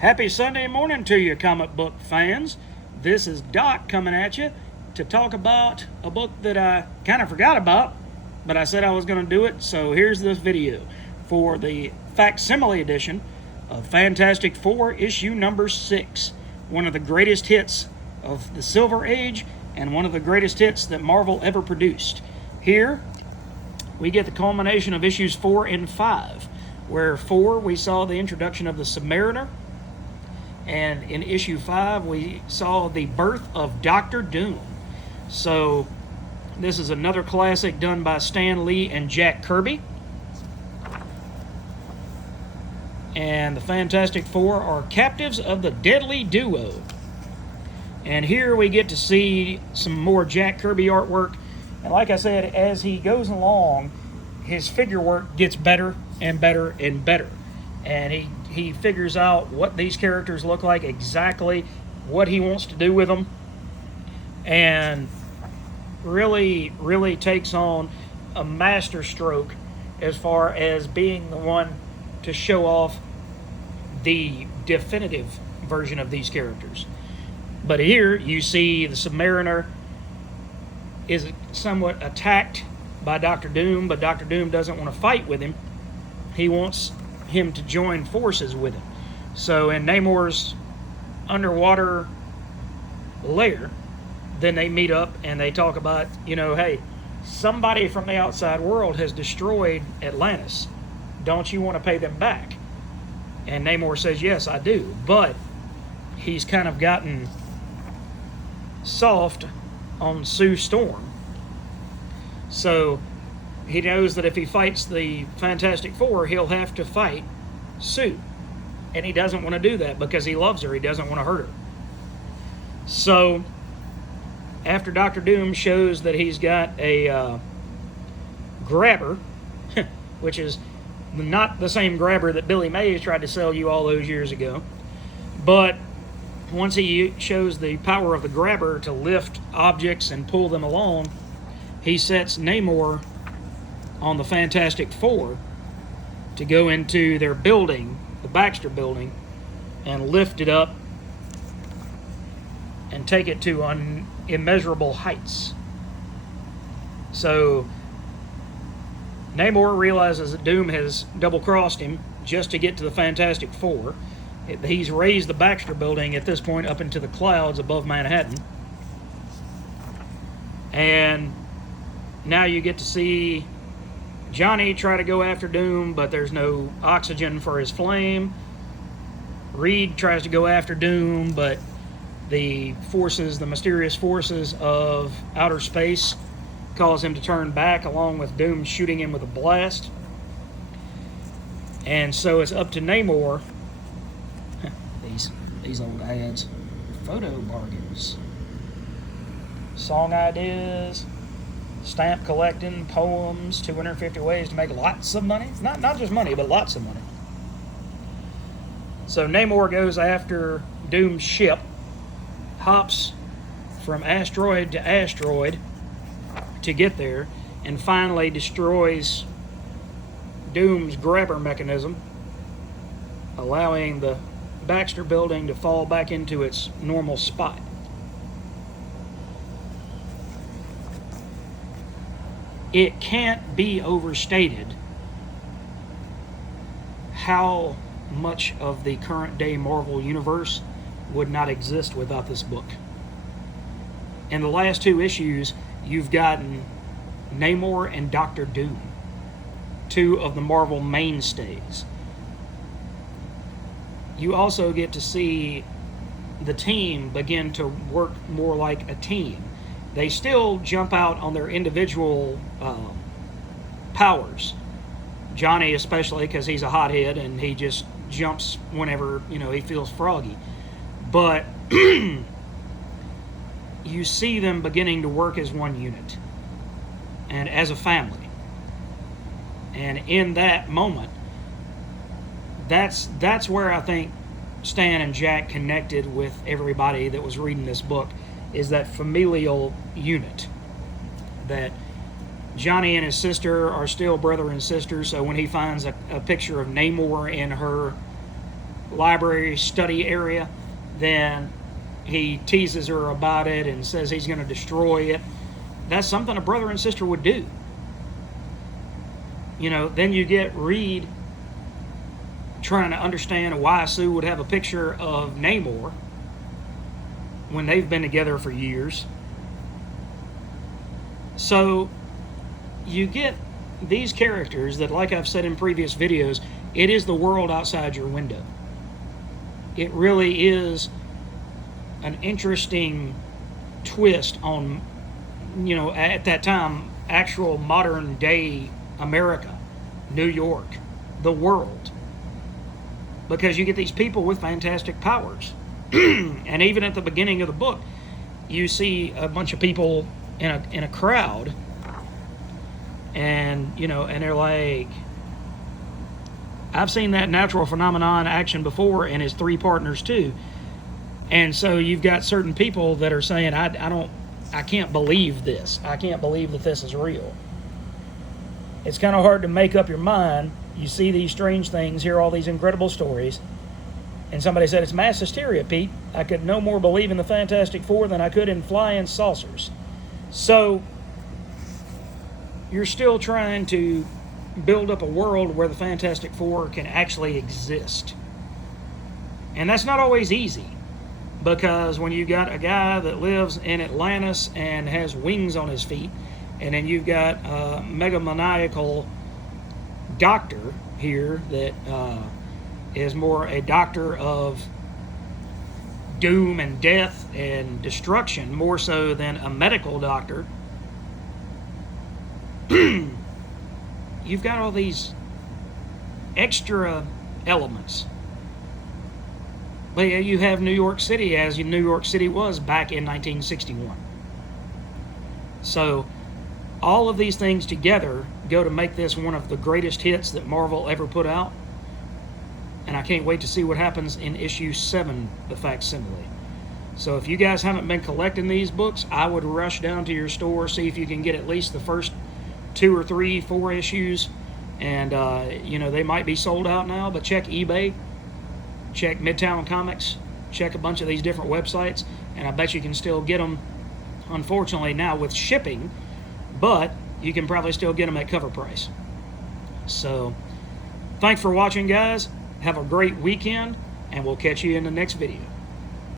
Happy Sunday morning to you, comic book fans. This is Doc coming at you to talk about a book that I kind of forgot about, but I said I was going to do it, so here's this video for the facsimile edition of Fantastic Four issue number 6, one of the greatest hits of the Silver Age and one of the greatest hits that Marvel ever produced. Here, we get the culmination of issues 4 and 5, where 4 we saw the introduction of the Submariner, and in issue 5 we saw the birth of Dr. Doom. So this is another classic done by Stan Lee and Jack Kirby. And the Fantastic Four are captives of the Deadly Duo. And here we get to see some more Jack Kirby artwork. And like I said, as he goes along, his figure work gets better and better and better. And he figures out what these characters look like, exactly what he wants to do with them. And really takes on a master stroke as far as being the one to show off the definitive version of these characters. But here you see the Submariner is somewhat attacked by Dr. Doom, but Dr. Doom doesn't want to fight with him. He wants him to join forces with him. So in Namor's underwater lair, then they meet up and they talk about, hey, somebody from the outside world has destroyed Atlantis. Don't you want to pay them back? And Namor says, yes, I do. But he's kind of gotten soft on Sue Storm. So he knows that if he fights the Fantastic Four, he'll have to fight Sue. And he doesn't want to do that because he loves her. He doesn't want to hurt her. So after Dr. Doom shows that he's got a grabber, which is not the same grabber that Billy Mays tried to sell you all those years ago, but once he shows the power of the grabber to lift objects and pull them along, he sets Namor on the Fantastic Four to go into their building, the Baxter building, and lift it up and take it to immeasurable heights. So Namor realizes that Doom has double-crossed him just to get to the Fantastic Four. He's raised the Baxter building at this point up into the clouds above Manhattan. And now you get to see Johnny try to go after Doom, but there's no oxygen for his flame. Reed tries to go after Doom, but the mysterious forces of outer space cause him to turn back, along with Doom shooting him with a blast. And so it's up to Namor. These old ads. Photo bargains. Song ideas. Stamp collecting. Poems. 250 ways to make lots of money. Not just money, but lots of money. So Namor goes after Doom's ship. Hops from asteroid to asteroid to get there. And finally destroys Doom's grabber mechanism, allowing the Baxter building to fall back into its normal spot. It can't be overstated how much of the current day Marvel universe would not exist without this book. In the last 2 issues, you've gotten Namor and Dr. Doom, 2 of the Marvel mainstays. You also get to see the team begin to work more like a team. They still jump out on their individual powers. Johnny especially, because he's a hothead and he just jumps whenever he feels froggy. But you see them beginning to work as one unit and as a family. And in that moment, that's where I think Stan and Jack connected with everybody that was reading this book, is that familial unit. That Johnny and his sister are still brother and sister, so when he finds a picture of Namor in her library study area, then he teases her about it and says he's going to destroy it. That's something a brother and sister would do. You know, then you get Reed trying to understand why Sue would have a picture of Namor when they've been together for years. So you get these characters that, like I've said in previous videos, it is the world outside your window. It really is an interesting twist on, you know, at that time, actual modern day America, New York, the world. Because you get these people with fantastic powers. And even at the beginning of the book, you see a bunch of people in a crowd, and you know, and they're like, I've seen that natural phenomenon action before, and his three partners too. And so you've got certain people that are saying, I can't believe this. I can't believe that this is real. It's kind of hard to make up your mind. You see these strange things, hear all these incredible stories, and somebody said, it's mass hysteria, Pete. I could no more believe in the Fantastic Four than I could in flying saucers. So you're still trying to build up a world where the Fantastic Four can actually exist. And that's not always easy, because when you got a guy that lives in Atlantis and has wings on his feet, and then you've got a megalomaniacal doctor here that is more a doctor of doom and death and destruction, more so than a medical doctor. You've got all these extra elements. But yeah, you have New York City as New York City was back in 1961. So all of these things together go to make this one of the greatest hits that Marvel ever put out. And I can't wait to see what happens in issue 7, the facsimile. So if you guys haven't been collecting these books, I would rush down to your store, see if you can get at least the first 2 or 3, 4 issues. And, you know, they might be sold out now, but check eBay, check Midtown Comics, check a bunch of these different websites, and I bet you can still get them, unfortunately now with shipping, but you can probably still get them at cover price. So thanks for watching, guys. Have a great weekend, and we'll catch you in the next video.